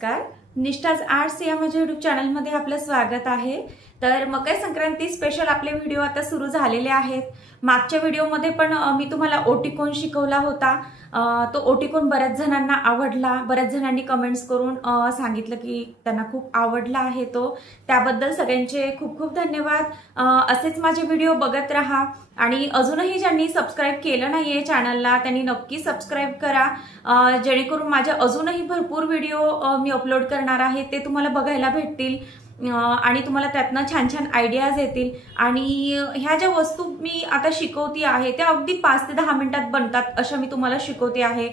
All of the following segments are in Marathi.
नमस्कार, निष्ठाज आर्ट्स या माझ्या युट्यूब चॅनलमध्ये आपलं स्वागत आहे। तर मकर संक्रांती स्पेशल आपले व्हिडिओ आता सुरू झालेले आहेत। मागच्या व्हिडिओमध्ये पण मी तुम्हाला ओटीकोन शिकवला होता। तो ओटीकोन बऱ्याच जणांना आवडला, बऱ्याच जणांनी कमेंट्स करून सांगितलं की त्यांना खूप आवडला आहे तो। त्याबद्दल सगळ्यांचे खूप खूप धन्यवाद। असेच माझे व्हिडिओ बघत राहा आणि अजूनही ज्यांनी सबस्क्राइब केलं नाहीये चॅनलला त्यांनी नक्की सबस्क्राइब करा, जेणेकरून माझे अजूनही भरपूर व्हिडिओ मी अपलोड करणार आहे ते तुम्हाला बघायला भेटतील आणि तुम्हाला त्यातनं छान छान आयडियाज येतील। आणि ह्या ज्या वस्तू मी आता शिकवते आहे त्या अगदी 5 ते 10 मिनिटात बनतात अशा मी तुम्हाला शिकवते आहे,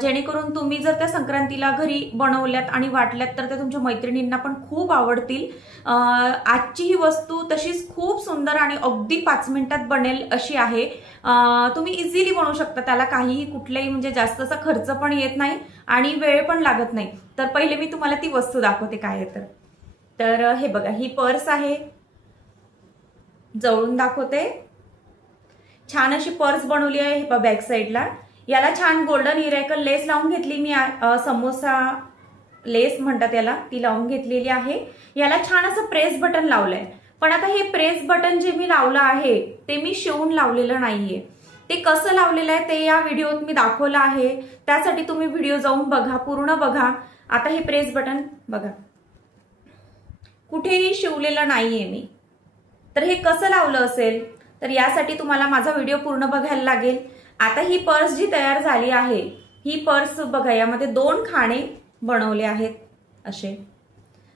जेणेकरून तुम्ही जर त्या संक्रांतीला घरी बनवल्यात आणि वाटल्यात तर त्या तुमच्या मैत्रिणींना पण खूप आवडतील। आजची ही वस्तू तशीच खूप सुंदर आणि अगदी 5 मिनिटात बनेल अशी आहे। तुम्ही इझिली बनवू शकता, त्याला काहीही कुठलाही म्हणजे जास्तचा खर्च पण येत नाही आणि वेळ पण लागत नाही। तर पहिले मी तुम्हाला ती वस्तू दाखवते काय आहे तर हे बघा, ही पर्स आहे, जवळून दाखवते। छान अशी पर्स बनवली आहे हे बॅक साइडला। याला छान गोल्डन इरेकल लेस लावून घेतली मी, समोसा लेस म्हणतात याला, ती लावून घेतलेली आहे। याला छान असं प्रेस बटन लावलंय, पण आता हे प्रेस बटन जे मी लावलं आहे ते मी शिवून लावलेलं नाहीये। ते कसं लावलेलं आहे ते या व्हिडिओत मी दाखवलं आहे, त्यासाठी तुम्ही व्हिडिओ जाऊन बघा, पूर्ण बघा। आता हे प्रेस बटन बघा, कुठेही शिवलेलं नाहीये मी। तर हे कसं लावलं असेल तर यासाठी तुम्हाला माझा व्हिडिओ पूर्ण बघायला लागेल। आता ही पर्स जी तयार झाली आहे, ही पर्स बघा, यामध्ये 2 खाणे बनवले आहेत असे।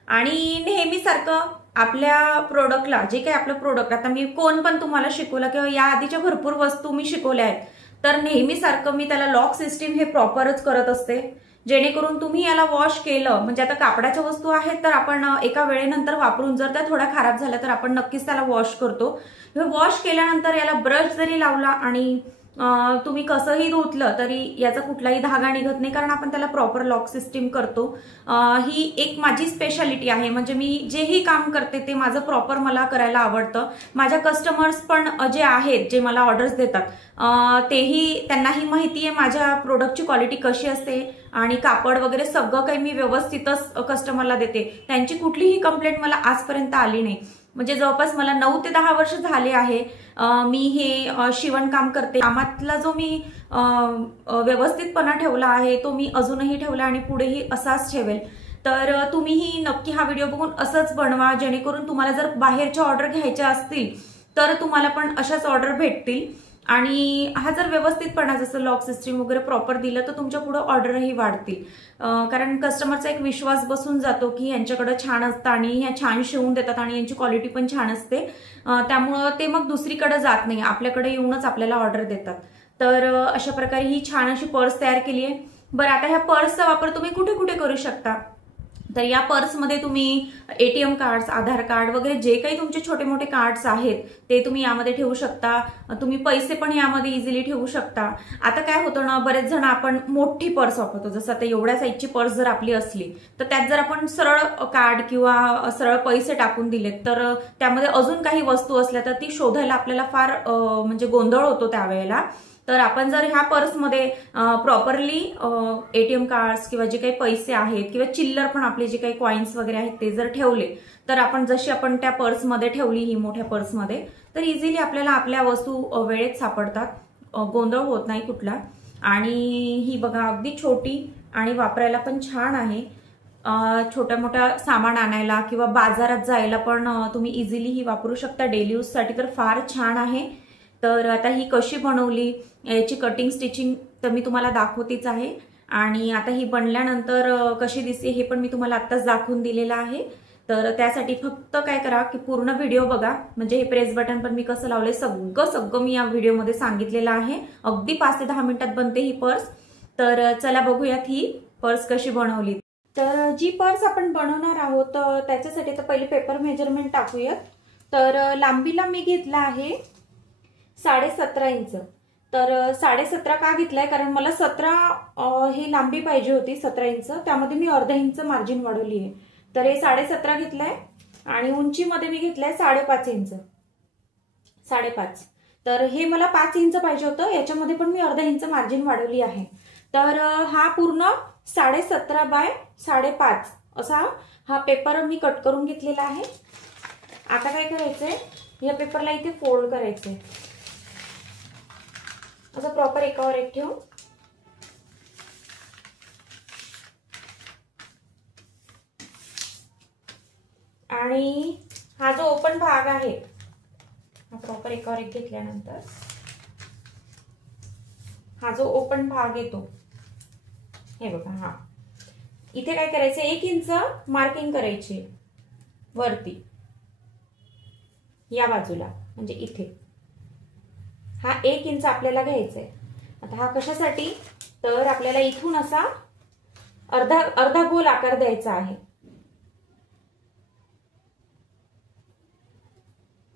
आणि नेहमीसारखं आपल्या प्रोडक्टला, जे काही आपलं प्रोडक्ट, आता मी कोण पण तुम्हाला शिकवलं किंवा या आधीच्या भरपूर वस्तू मी शिकवल्या आहेत, तर नेहमीसारखं मी त्याला लॉक सिस्टीम हे प्रॉपरच करत असते, जेणेकरून तुम्ही याला वॉश केलं म्हणजे आता कापडाच्या वस्तू आहेत तर आपण एका वेळेनंतर वापरून जर त्या थोड्या खराब झाल्या तर आपण नक्कीच त्याला वॉश करतो। वॉश केल्यानंतर याला ब्रश जरी लावला आणि तुम्ही कसंही धुतलं तरी याचा कुठलाही धागा निघत नाही, कारण आपण त्याला प्रॉपर लॉक सिस्टीम करतो। ही एक माझी स्पेशालिटी आहे, म्हणजे मी जेही काम करते ते माझं प्रॉपर मला करायला आवडतं। माझ्या कस्टमर्स पण जे आहेत, जे मला ऑर्डर्स देतात, तेही त्यांनाही माहिती आहे माझ्या प्रोडक्टची क्वालिटी कशी असते आणि कापड वगैरे सगळं काही मी व्यवस्थितच कस्टमरला देते। त्यांची कुठलीही कंप्लेंट मला आजपर्यंत आली नाही, म्हणजे जवळपास मला 9 ते 10 वर्ष झाले आहे मी हे शिवणकाम करते। कामातला जो मी व्यवस्थितपणा ठेवला आहे तो मी अजूनही ठेवला आणि पुढेही असाच ठेवेल। तर तुम्हीही नक्की हा व्हिडिओ बघून असंच बनवा, जेणेकरून तुम्हाला जर बाहेरच्या ऑर्डर घ्यायच्या असतील तर तुम्हाला पण अशाच ऑर्डर भेटतील। आणि हा जर व्यवस्थितपणा, जसं लॉक सिस्टीम वगैरे प्रॉपर दिलं तर तुमच्या पुढे ऑर्डरही वाढतील, कारण कस्टमरचा एक विश्वास बसून जातो की यांच्याकडे छान असतं आणि ह्या छान शिवून देतात आणि यांची क्वालिटी पण छान असते, त्यामुळे ते मग दुसरीकडे जात नाही, आपल्याकडे येऊनच आपल्याला ऑर्डर देतात। तर अशा प्रकारे ही छान अशी पर्स तयार केली आहे। बरं, आता ह्या पर्सचा वापर तुम्ही कुठे कुठे करू शकता तर या पर्समध्ये तुम्ही एटीएम कार्ड्स, आधार कार्ड वगैरे जे काही तुमचे छोटे मोठे कार्ड्स आहेत ते तुम्ही यामध्ये ठेवू शकता। तुम्ही पैसे पण यामध्ये इझिली ठेवू शकता। आता काय होतं ना, बरेच जण आपण मोठी पर्स वापरतो, जसं आता एवढ्या साईजची पर्स जर आपली असली तर त्यात जर आपण सरळ कार्ड किंवा सरळ पैसे टाकून दिलेत तर त्यामध्ये अजून काही वस्तू असल्या तर ती शोधायला आपल्याला फार म्हणजे गोंधळ होतो त्यावेळेला। तर आपण जर ह्या पर्समध्ये प्रॉपरली एटीएम कार्ड्स किंवा जे काही पैसे आहेत किंवा चिल्लर पण आपले जे काही कॉइन्स वगैरे आहेत ते जर ठेवले तर आपण जशी आपण त्या पर्समध्ये ठेवली, ही मोठ्या पर्समध्ये, तर इझिली आपल्याला आपल्या वस्तू वेळेत सापडतात, गोंधळ होत नाही कुठला। आणि ही बघा अगदी छोटी आणि वापरायला पण छान आहे, छोट्या मोठ्या सामान आणायला किंवा बाजारात जायला पण तुम्ही इझिली ही वापरू शकता, डेली यूजसाठी तर फार छान आहे। तर आता ही कशी बनवली, याची कटिंग स्टिचिंग तर मी तुम्हाला दाखवतेच आहे, आणि आता ही बनल्यानंतर कशी दिसते हे पण मी तुम्हाला आत्ताच दाखवून दिलेलं आहे। तर त्यासाठी फक्त काय करा की पूर्ण व्हिडिओ बघा, म्हणजे हे प्रेस बटन पण मी कसं लावलंय सगळं मी या व्हिडिओमध्ये सांगितलेलं आहे। अगदी 5 ते 10 मिनिटात बनते ही पर्स। तर चला बघूयात ही पर्स कशी बनवली। तर जी पर्स आपण बनवणार आहोत त्याच्यासाठी तर पहिले पेपर मेजरमेंट टाकूयात। तर लांबीला मी घेतला आहे 17.5 इंच। तर 17.5 का घेतलाय, कारण मला 17 ही लांबी पाहिजे होती, 17 इंच, त्यामध्ये मी अर्धा इंच मार्जिन वाढवली आहे। तर हे 17.5 घेतलाय आणि उंचीमध्ये मी घेतलाय 5.5 इंच, 5.5। तर हे मला 5 इंच पाहिजे होतं, याच्यामध्ये पण मी अर्धा इंच मार्जिन वाढवली आहे। तर हा पूर्ण 17.5 बाय 5.5 असा हा पेपर मी कट करून घेतलेला आहे। आता काय करायचंय, या पेपरला इथे फोल्ड करायचंय असं प्रॉपर एकावर एक ठेवून। आणि हा जो ओपन भाग आहे हा प्रॉपर एकावर एक घेतल्यानंतर हा जो ओपन भाग येतो हे बघा, हा इथे काय करायचं 1 इंच मार्किंग करायची वरती या बाजूला, म्हणजे इथे हा 1 इंच आपल्याला घ्यायचा आहे। आता हा कशासाठी, तर आपल्याला इथून असा अर्धा गोल आकार द्यायचा आहे।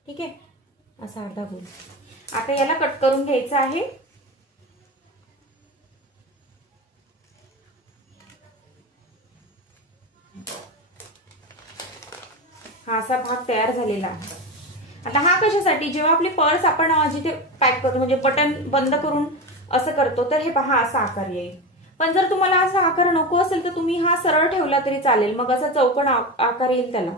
ठीक आहे, असा अर्धा गोल। आता याला कट करून घ्यायचा आहे। हा असा भाग तयार झालेला आहे। आता हा कशासाठी, जेव्हा आपली पर्स आपण जिथे पॅक करतो म्हणजे बटन बंद करून असं करतो तर हे पहा असा आकार येईल। पण जर तुम्हाला असा आकार नको असेल तर तुम्ही हा सरळ ठेवला तरी चालेल, मग असा चौकोन आकार येईल त्याला।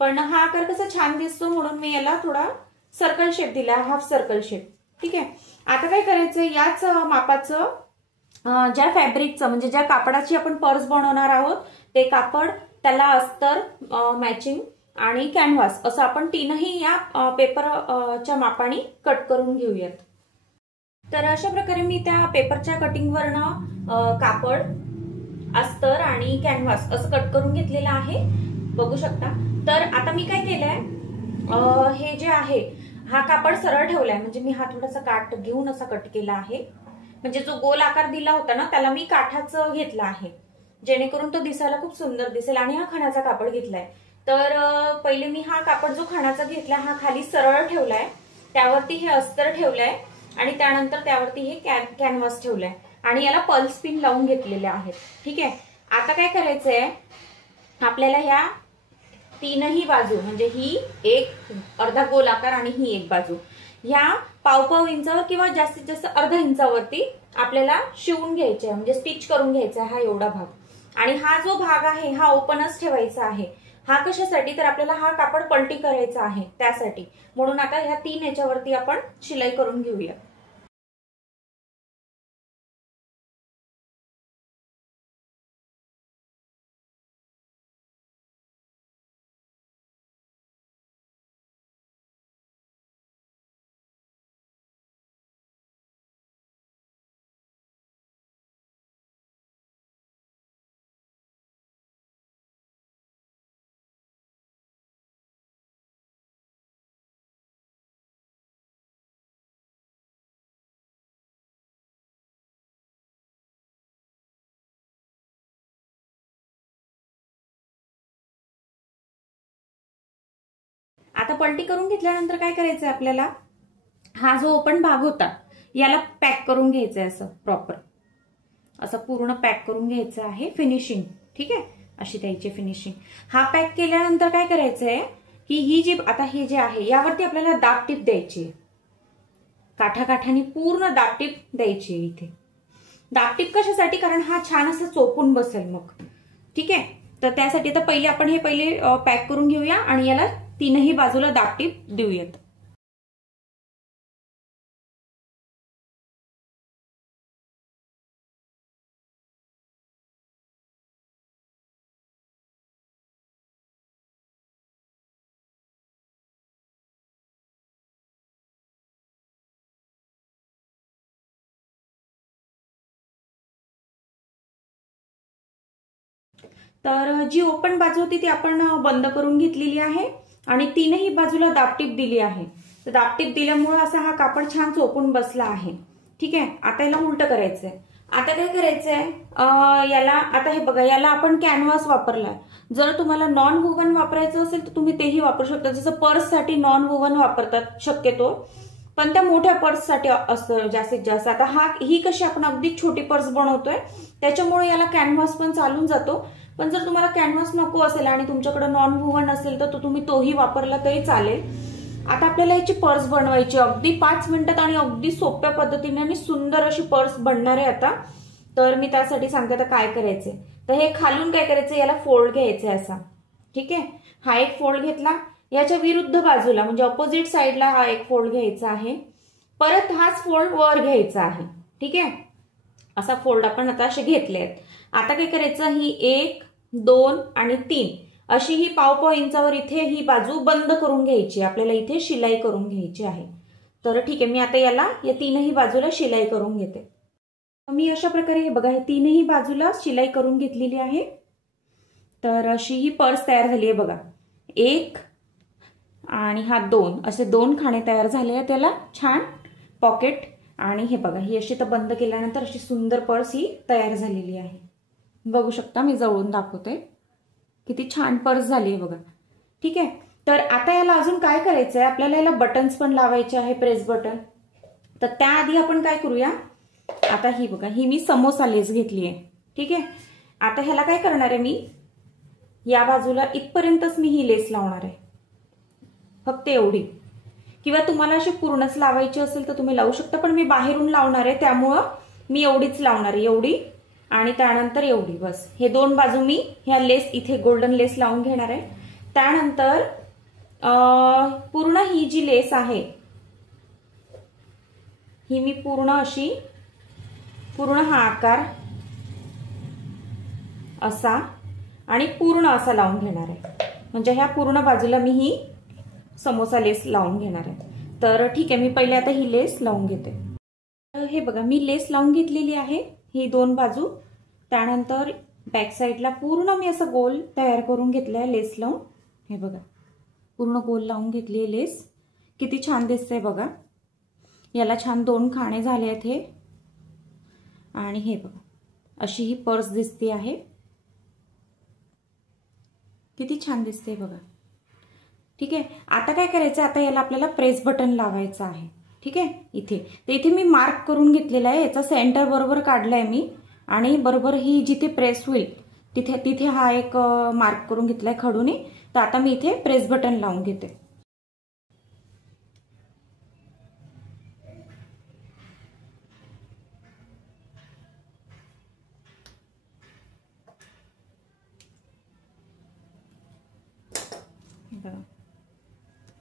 पण हा आकार कसा छान दिसतो म्हणून मी याला थोडा सर्कल शेप दिला, हाफ सर्कल शेप। ठीक आहे, आता काय करायचं, याच मापाचं ज्या फॅब्रिकचं म्हणजे ज्या कापडाची आपण पर्स बनवणार आहोत ते कापड, त्याला अस्तर मॅचिंग आणि कॅनव्हास असं आपण तीनही या पेपरच्या मापाने कट करून घेऊयात। तर अशा प्रकारे मी त्या पेपरच्या कटिंगवरनं कापड, अस्तर आणि कॅनव्हास असं कट करून घेतलेलं आहे, बघू शकता। तर आता मी काय केलंय, हे जे आहे हा कापड सरळ ठेवलाय, म्हणजे मी हा थोडासा काठ घेऊन असा कट केला आहे। म्हणजे जो गोल आकार दिला होता ना त्याला मी काठाचं घेतला आहे, जेणेकरून तो दिसायला खूप सुंदर दिसेल। आणि हा खणाचा कापड घेतलाय। तर पहिले मी हा कापड जो खणाचा घेतला हा खाली सरळ ठेवलाय, त्यावरती हे अस्तर ठेवलंय आणि त्यानंतर त्यावरती हे कॅनव्हास ठेवलंय आणि याला पल्स पिन लावून घेतलेले आहेत। ठीक आहे, आता काय करायचंय, आपल्याला ह्या तीनही बाजू म्हणजे ही एक अर्धा गोल आकार आणि ही एक बाजू, ह्या पाव इंचावर किंवा जास्तीत जास्त अर्धा इंचावरती आपल्याला शिवून घ्यायचे, म्हणजे स्टिच करून घ्यायचा हा एवढा भाग। आणि हा जो भाग आहे हा ओपनच ठेवायचा आहे। हा कशासाठी, तर आपल्याला हा कापड पलटी करायचा आहे त्यासाठी, म्हणून आता ह्या 3 याच्यावरती आपण शिलाई करून घेऊया। आता पलटी करून घेतल्यानंतर काय करायचंय, आपल्याला हा जो ओपन भाग होता याला पॅक करून घ्यायचंय, असं प्रॉपर असं पूर्ण पॅक करून घ्यायचं आहे, फिनिशिंग। ठीक आहे, अशी द्यायची फिनिशिंग। हा पॅक केल्यानंतर काय करायचंय की ही जी आता हे जे आहे यावरती आपल्याला दाब टीप द्यायची, काठाकाठाने पूर्ण दाब टीप द्यायची। इथे दाब टीप कशासाठी, कारण हा छान असं चोपून बसेल मग। ठीक आहे, तर त्यासाठी आता पहिले आपण हे पॅक करून घेऊया आणि याला तीनही बाजूला दाब टीप देऊयात। तर जी ओपन बाजू होती ती आपण बंद करून घेतलेली आहे आणि तीनही बाजूला दाबटीप दिली आहे। तर दाबटीप दिल्यामुळे असा हा कापड छान चोपून बसला आहे। ठीक आहे, आता याला उलट करायचंय। आता काय करायचंय, याला आता हे बघा, याला आपण कॅनव्हास वापरलाय। जर तुम्हाला नॉन वुवन वापरायचं असेल तर तुम्ही तेही वापरू शकता, जसं पर्ससाठी नॉन वुवन वापरतात शक्यतो, पण त्या मोठ्या पर्ससाठी असतं जास्तीत जास्त। आता ही कशी आपण अगदी छोटी पर्स बनवतोय त्याच्यामुळे याला कॅनव्हास पण चालून जातो। पण जर तुम्हाला कॅनव्हास नको असेल आणि तुमच्याकडे नॉन वुवन असेल तर तुम्ही तोही वापरला तरी चालेल। आता आपल्याला याची पर्स बनवायची अगदी 5 मिनिटात आणि अगदी सोप्या पद्धतीने आणि सुंदर अशी पर्स बनणार आहे आता। तर मी त्यासाठी सांगते तर काय करायचंय, तर हे खालून काय करायचं, याला फोल्ड घ्यायचंय असा. ठीक आहे, हा एक फोल्ड घेतला. याच्या विरुद्ध बाजूला म्हणजे ऑपोजिट साइडला हा एक फोल्ड घ्यायचा आहे. परत हाच फोल्ड वर घ्यायचा आहे. ठीक आहे, असा फोल्ड आपण आता असे घेतले आहेत. आता काय करायचं, ही 1, 2 आणि 3 अशी ही पाव इंचावर इथे ही बाजू बंद करून घ्यायची. आपल्याला इथे शिलाई करून घ्यायची आहे. तर ठीक आहे, मी आता याला या तीनही बाजूला शिलाई करून घेते. मी अशा प्रकारे हे बघा, हे तीनही बाजूला शिलाई करून घेतलेली आहे. तर अशी ही पर्स तयार झाली आहे बघा. 1 आणि हा 2 असे 2 खाणे तयार झाले आहेत. त्याला छान पॉकेट आणि हे बघा, ही अशी तर बंद केल्यानंतर अशी सुंदर पर्स ही तयार झालेली आहे. बघू शकता, मी जवळून दाखवते. किती छान पर्स झाली आहे बघा. ठीक आहे, तर आता याला अजून काय करायचं आहे, आपल्याला याला बटन्स पण लावायचे आहे, प्रेस बटन. तर त्याआधी आपण काय करूया, आता ही बघा, ही मी समोसा लेस घेतली आहे. ठीक आहे, आता ह्याला काय करणार आहे, मी या बाजूला इथपर्यंतच मी ही लेस लावणार आहे, फक्त एवढी. किंवा तुम्हाला अशी पूर्णच लावायची असेल तर तुम्ही लावू शकता, पण मी बाहेरून लावणार आहे त्यामुळं मी एवढीच लावणार आहे, एवढी आणि त्यानंतर एवढी. बस हे 2 बाजू मी ह्या लेस इथे गोल्डन लेस लावून घेणार आहे. त्यानंतर पूर्ण ही जी लेस आहे ही मी पूर्ण अशी, पूर्ण हा आकार असा आणि पूर्ण असा लावून घेणार आहे. म्हणजे ह्या पूर्ण बाजूला मी ही समोसा लेस लावून घेणार आहे. तर ठीक आहे, मी पहिले आता ही लेस लावून घेते. हे बघा, मी लेस लावून घेतलेली आहे ही 2 बाजू. त्यानंतर बॅक साईडला पूर्ण मी असं गोल तयार करून घेतलाय लेस लावून. हे बघा, पूर्ण गोल लावून घेतली आहे लेस. किती छान दिसतंय बघा. याला छान 2 खाणे झाले आहेत हे. आणि हे बघा, अशी ही पर्स दिसते आहे. किती छान दिसते बघा. ठीक आहे, आता काय करायचं, आता याला आपल्याला प्रेस बटन लावायचं आहे. ठीक आहे, इथे तर इथे मी मार्क करून घेतलेला आहे. याचा सेंटर बरोबर काढलाय मी आणि बरोबर ही जिथे प्रेस होईल तिथे हा एक मार्क करून घेतलाय खडूने. तर आता मी इथे प्रेस बटन लावून घेते.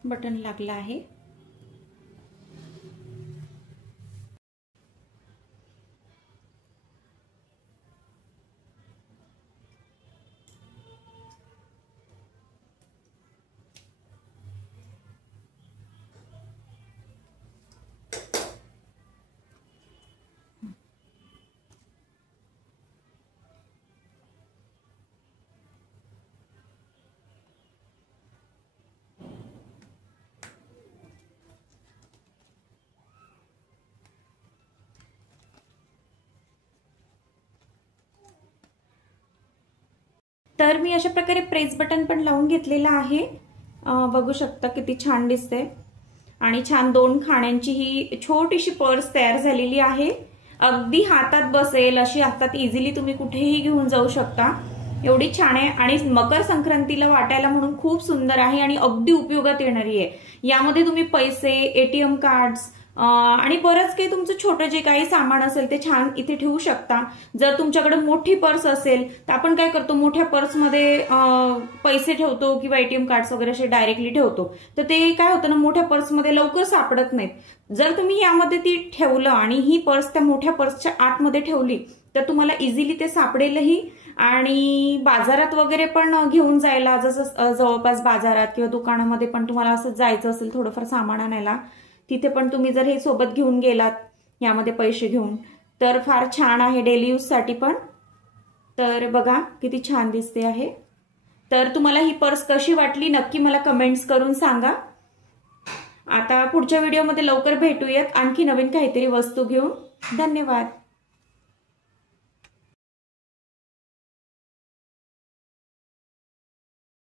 बटन लागला आहे. तर मी अशा प्रकारे प्रेस बटन पण लावून घेतलेला आहे. बघू शकता किती छान दिसते. आणि छान 2 खाण्यांची ही छोटीशी पर्स तयार झालेली आहे. अगदी हातात बसेल अशी, हातात इझिली तुम्ही कुठेही घेऊन जाऊ शकता, एवढी छान आहे. आणि मकर संक्रांतीला वाटायला म्हणून खूप सुंदर आहे आणि अगदी उपयोगात येणारी आहे. यामध्ये तुम्ही पैसे, एटीएम कार्ड्स आणि बरंच काही तुमचं छोटं जे काही सामान असेल ते छान इथे ठेवू शकता. जर तुमच्याकडे मोठी पर्स असेल तर आपण काय करतो, मोठ्या पर्समध्ये पैसे ठेवतो किंवा एटीएम कार्ड्स वगैरे असे डायरेक्टली ठेवतो. तर ते काय होतं ना, मोठ्या पर्समध्ये लवकर सापडत नाहीत. जर तुम्ही यामध्ये ती ठेवलं आणि ही पर्स त्या मोठ्या पर्सच्या आतमध्ये ठेवली तर तुम्हाला इझिली ते सापडेलही. आणि बाजारात वगैरे पण घेऊन जायला, जसं जवळपास बाजारात किंवा दुकानामध्ये पण तुम्हाला असं जायचं असेल थोडंफार सामान आणायला, तिथे पण तुम्ही जर हे सोबत घेऊन गेलात यामध्ये पैसे घेऊन तर फार छान आहे डेली यूज साठी पण. तर बघा किती छान दिसते आहे. तर तुम्हाला ही पर्स कशी वाटली नक्की मला कमेंट्स करून सांगा. आता पुढच्या व्हिडिओमध्ये लवकर भेटूयात आणखी नवीन काहीतरी वस्तू घेऊन. धन्यवाद.